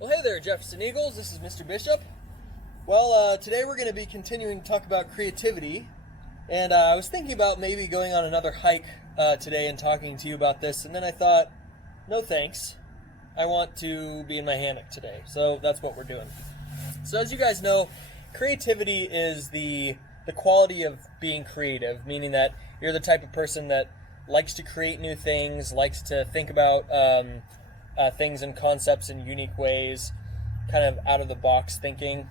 Well, hey there, Jefferson Eagles. This is Mr. Bishop. Today we're going to be continuing to talk about creativity. And I was thinking about maybe going on another hike today and talking to you about this. And then I thought, no thanks. I want to be in my hammock today. So that's what we're doing. So as you guys know, creativity is the quality of being creative, meaning that you're the type of person that likes to create new things, likes to think about things and concepts in unique ways, kind of out of the box thinking.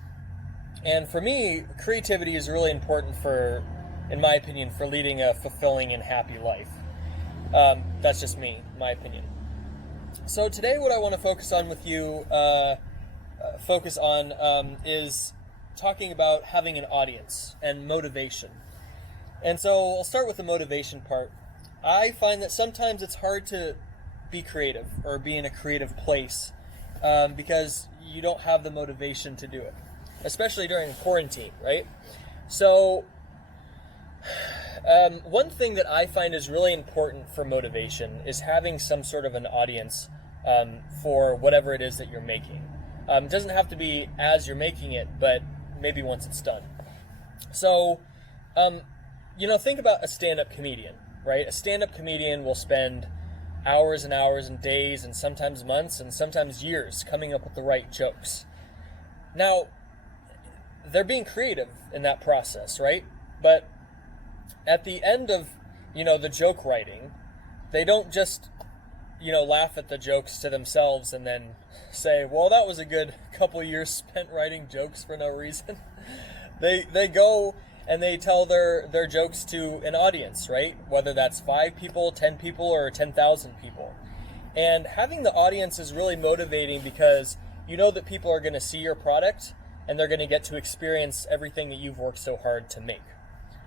And for me, creativity is really important in my opinion, for leading a fulfilling and happy life. That's just me, my opinion. So today what I want to focus on with you, is talking about having an audience and motivation. And so I'll start with the motivation part. I find that sometimes it's hard to be creative or be in a creative place because you don't have the motivation to do it, especially during quarantine, right? So one thing that I find is really important for motivation is having some sort of an audience for whatever it is that you're making. It doesn't have to be as you're making it, but maybe once it's done. So, think about a stand-up comedian, right? A stand-up comedian will spend hours and hours and days and sometimes months and sometimes years coming up with the right jokes. Now, they're being creative in that process, right? But at the end of, the joke writing, they don't just, laugh at the jokes to themselves and then say, well, that was a good couple years spent writing jokes for no reason. They go and they tell their jokes to an audience, right? Whether that's 5 people, 10 people, or 10,000 people. And having the audience is really motivating because you know that people are going to see your product and they're going to get to experience everything that you've worked so hard to make.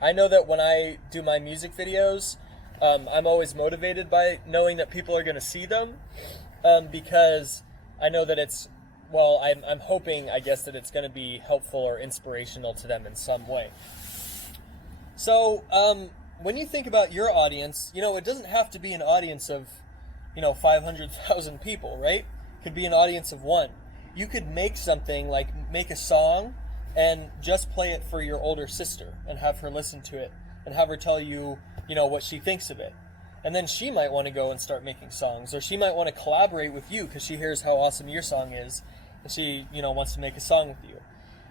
I know that when I do my music videos, I'm always motivated by knowing that people are going to see them because I know that I'm hoping, I guess, that it's going to be helpful or inspirational to them in some way. So, when you think about your audience, it doesn't have to be an audience of, 500,000 people, right? It could be an audience of 1. You could make something like make a song and just play it for your older sister and have her listen to it and have her tell you, what she thinks of it. And then she might want to go and start making songs, or she might want to collaborate with you because she hears how awesome your song is and she, wants to make a song with you.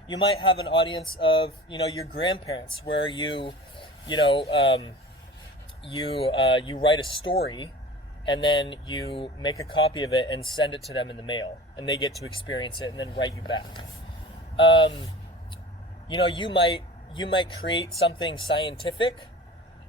You might have an audience of, your grandparents where you write a story and then you make a copy of it and send it to them in the mail and they get to experience it and then write you back. You might create something scientific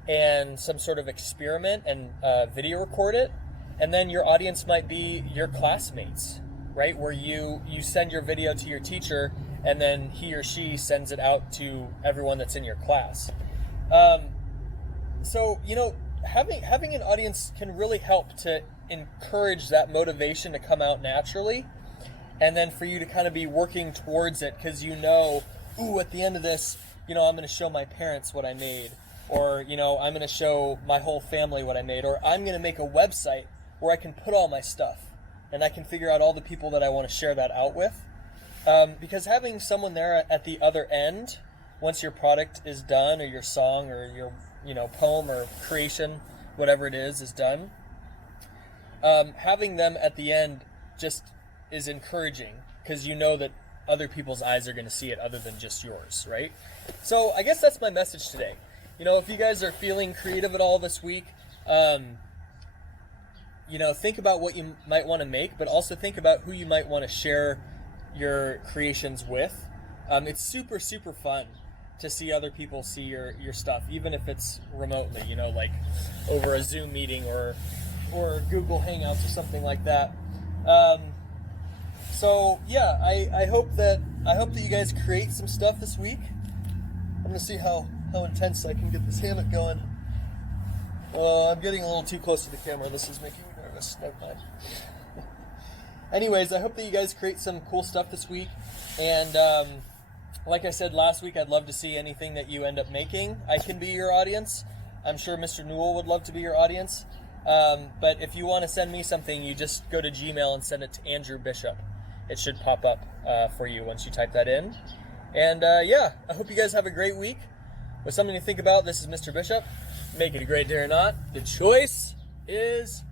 and some sort of experiment and video record it, and then your audience might be your classmates, right? Where you send your video to your teacher and then he or she sends it out to everyone that's in your class. Having an audience can really help to encourage that motivation to come out naturally, and then for you to kind of be working towards it because at the end of this, I'm going to show my parents what I made, or, I'm going to show my whole family what I made, or I'm going to make a website where I can put all my stuff and I can figure out all the people that I want to share that out with. Because having someone there at the other end, once your product is done, or your song, or your, poem or creation, whatever it is done, having them at the end just is encouraging because you know that other people's eyes are going to see it other than just yours, right? So I guess that's my message today. If you guys are feeling creative at all this week, think about what you might want to make, but also think about who you might want to share your creations with. It's super, super fun to see other people see your stuff, even if it's remotely, like over a Zoom meeting or Google Hangouts or something like that. I hope that you guys create some stuff this week. I'm gonna see how intense I can get this hammock going. I'm getting a little too close to the camera. This is making me nervous. Never mind. Anyways, I hope that you guys create some cool stuff this week. And like I said last week, I'd love to see anything that you end up making. I can be your audience. I'm sure Mr. Newell would love to be your audience. But if you want to send me something, you just go to Gmail and send it to Andrew Bishop. it should pop up for you once you type that in. And yeah, I hope you guys have a great week. With something to think about, this is Mr. Bishop. Make it a great day or not. The choice is